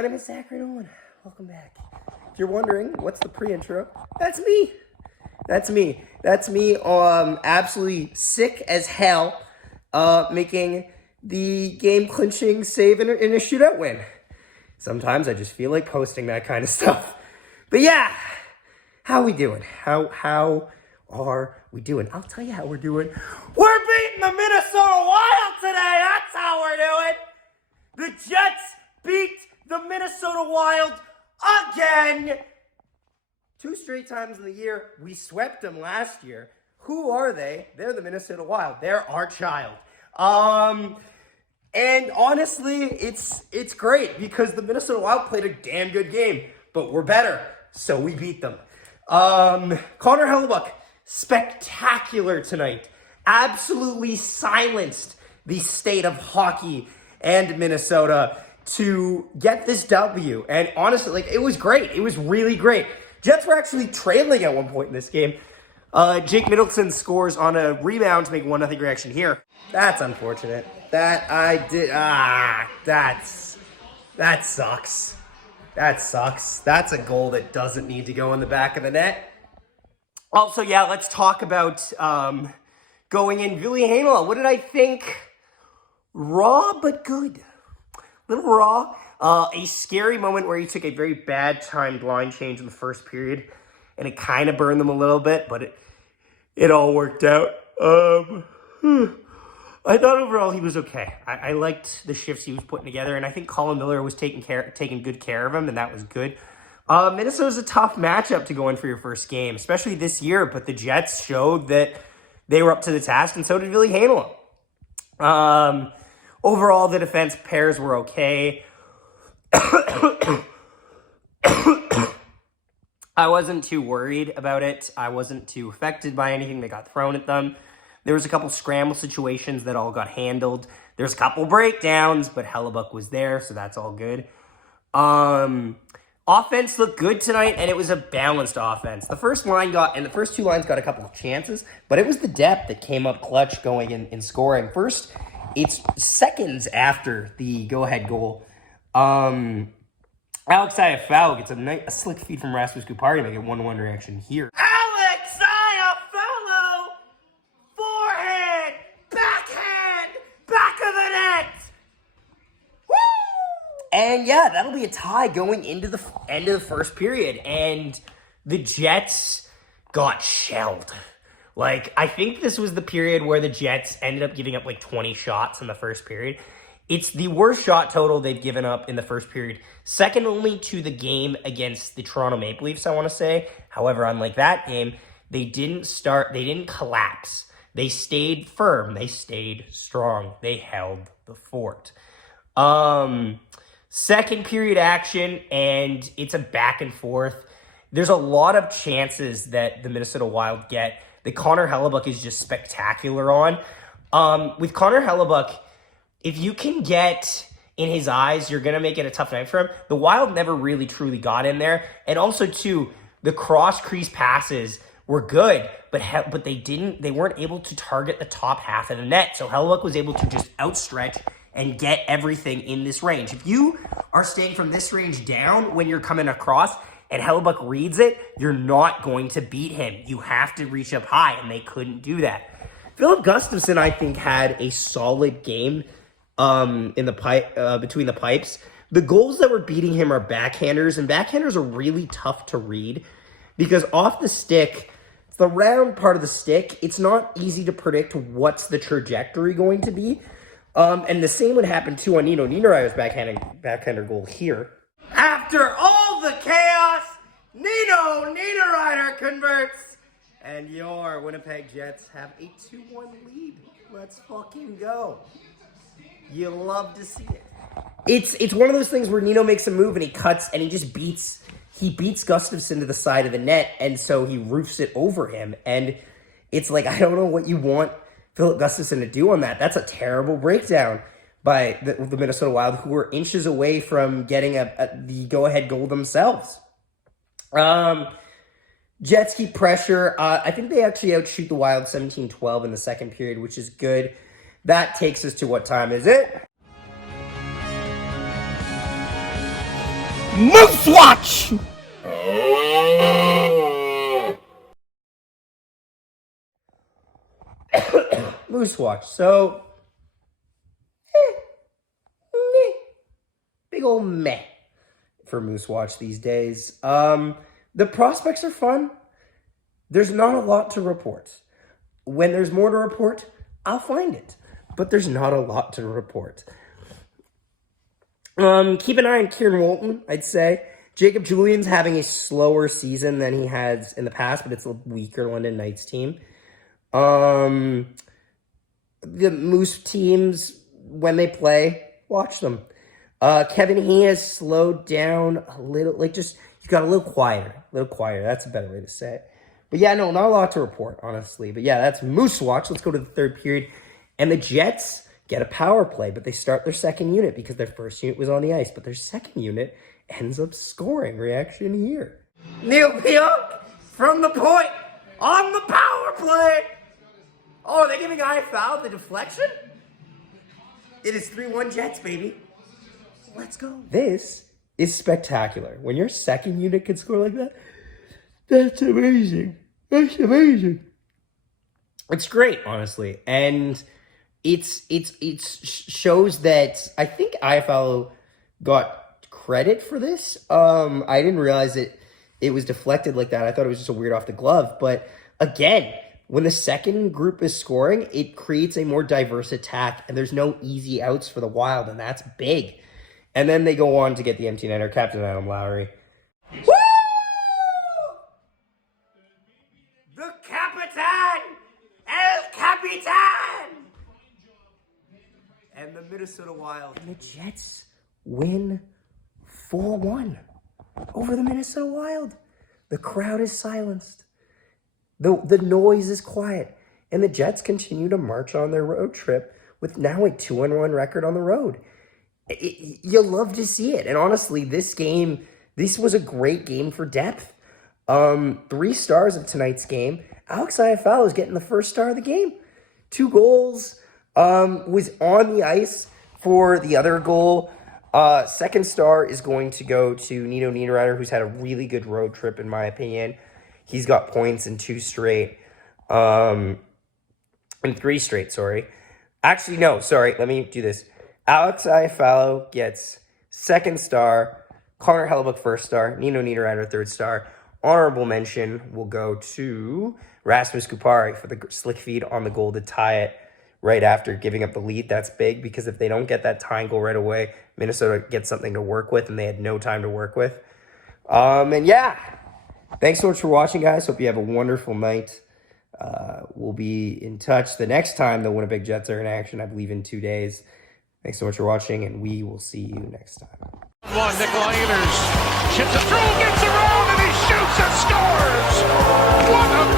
My name is Zach Nolan. Welcome back. If you're wondering, what's the pre-intro? That's me. That's me. Absolutely sick as hell, making the game-clinching save in a shootout win. Sometimes I just feel like posting that kind of stuff. But yeah, how we doing? How are we doing? I'll tell you how we're doing. We're beating the Minnesota Wild today. That's how we're doing. The Jets beat the Minnesota Wild again. 2 straight times in the year. We swept them last year. Who are they? They're the Minnesota Wild. They're our child. And honestly, it's great because the Minnesota Wild played a damn good game, but we're better, so we beat them. Connor Hellebuyck, spectacular tonight. Absolutely silenced the state of hockey and Minnesota to get this W. And honestly, it was great. It was really great. Jets were actually trailing at one point in this game. Jake Middleton scores on a rebound to make 1-0 reaction here. That's unfortunate. That sucks. That sucks. That's a goal that doesn't need to go in the back of the net. Also, yeah, let's talk about going in Iafallo. What did I think? Raw, but good. Little raw. A scary moment where he took a very bad timed line change in the first period, and it kind of burned them a little bit, but it all worked out. I thought overall he was okay. I liked the shifts he was putting together, and I think Colin Miller was taking good care of him, and that was good. Minnesota's a tough matchup to go in for your first game, especially this year, but the Jets showed that they were up to the task, and so did Iafallo. Overall, the defense pairs were okay. I wasn't too worried about it. I wasn't too affected by anything that got thrown at them. There was a couple scramble situations that all got handled. There's a couple breakdowns, but Hellebuyck was there, so that's all good. Offense looked good tonight, and it was a balanced offense. The first two lines got a couple of chances, but it was the depth that came up clutch going in scoring. First, it's seconds after the go-ahead goal. Alex Iafallo gets a slick feed from Rasmus Kupari to make it 1-1 reaction here. Alex Iafallo! Forehand! Backhand! Back of the net! Woo! And yeah, that'll be a tie going into the end of the first period. And the Jets got shelled. I think this was the period where the Jets ended up giving up 20 shots in the first period. It's the worst shot total they've given up in the first period, second only to the game against the Toronto Maple Leafs, I want to say. However, unlike that game, they didn't collapse. They stayed firm. They stayed strong. They held the fort. Second period action, and it's a back and forth. There's a lot of chances that the Minnesota Wild get that Connor Hellebuyck is just spectacular on. With Connor Hellebuyck, if you can get in his eyes, you're going to make it a tough night for him. The Wild never really truly got in there. And also, too, the cross-crease passes were good, but they weren't able to target the top half of the net. So Hellebuyck was able to just outstretch and get everything in this range. If you are staying from this range down when you're coming across and Hellebuyck reads it, you're not going to beat him. You have to reach up high, and they couldn't do that. Philip Gustafsson, I think, had a solid game in the pipe, between the pipes. The goals that were beating him are backhanders, and backhanders are really tough to read because off the stick, it's the round part of the stick. It's not easy to predict what's the trajectory going to be. And the same would happen too on Nino. Niederreiter's backhander goal here. After all the chaos, Niederreiter converts, and your Winnipeg Jets have a 2-1 lead. Let's fucking go. You love to see it. It's one of those things where Nino makes a move and he cuts and he beats Gustafsson to the side of the net, and so he roofs it over him. And it's I don't know what you want Philip Gustafsson to do on that. That's a terrible breakdown by the Minnesota Wild, who were inches away from getting the go-ahead goal themselves. Jets keep pressure. I think they actually outshoot the Wild 17-12 in the second period, which is good. That takes us to what time is it? Moose Watch! Moose Watch. So, big old meh for Moose Watch these days. The prospects are fun. There's not a lot to report. When there's more to report, I'll find it. But there's not a lot to report. Keep an eye on Kieran Walton, I'd say. Jacob Julian's having a slower season than he has in the past, but it's a weaker London Knights team. The Moose teams, when they play, watch them. Kevin he has slowed down a little, he's got a little quieter. That's a better way to say it. But yeah, no, not a lot to report, honestly. But yeah, that's Moose Watch. Let's go to the third period. And the Jets get a power play, but they start their second unit because their first unit was on the ice. But their second unit ends up scoring. Reaction here. Neil Pionk from the point on the power play. Oh, are they giving Iafallo the deflection? It is 3-1 Jets, baby. Let's go. This is spectacular. When your second unit can score like that, that's amazing. That's amazing. It's great, honestly. And it shows that I think Iafallo got credit for this. I didn't realize it was deflected like that. I thought it was just a weird off the glove. But again, when the second group is scoring, it creates a more diverse attack, and there's no easy outs for the Wild, and that's big. And then they go on to get the empty netter, Captain Adam Lowry. Woo! The Capitan! El Capitan! And the Minnesota Wild. And the Jets win 4-1 over the Minnesota Wild. The crowd is silenced. The noise is quiet. And the Jets continue to march on their road trip with now a 2-1 record on the road. You'll love to see it. And honestly, this was a great game for depth. 3 stars of tonight's game. Alex Iafallo is getting the first star of the game. 2 goals. Was on the ice for the other goal. Second star is going to go to Nino Niederreiter, who's had a really good road trip, in my opinion. He's got points in 2 straight. In 3 straight, sorry. Actually, no, sorry. Let me do this. Alex Iafallo gets second star. Connor Hellebuyck first star. Nino Niederreiter third star. Honorable mention will go to Rasmus Kupari for the slick feed on the goal to tie it right after giving up the lead. That's big because if they don't get that tying goal right away, Minnesota gets something to work with, and they had no time to work with. And yeah, thanks so much for watching, guys. Hope you have a wonderful night. We'll be in touch the next time the Winnipeg Jets are in action, I believe in 2 days. Thanks so much for watching, and we will see you next time. Nikolai Ehlers chips it through, gets around, and he shoots and scores! What a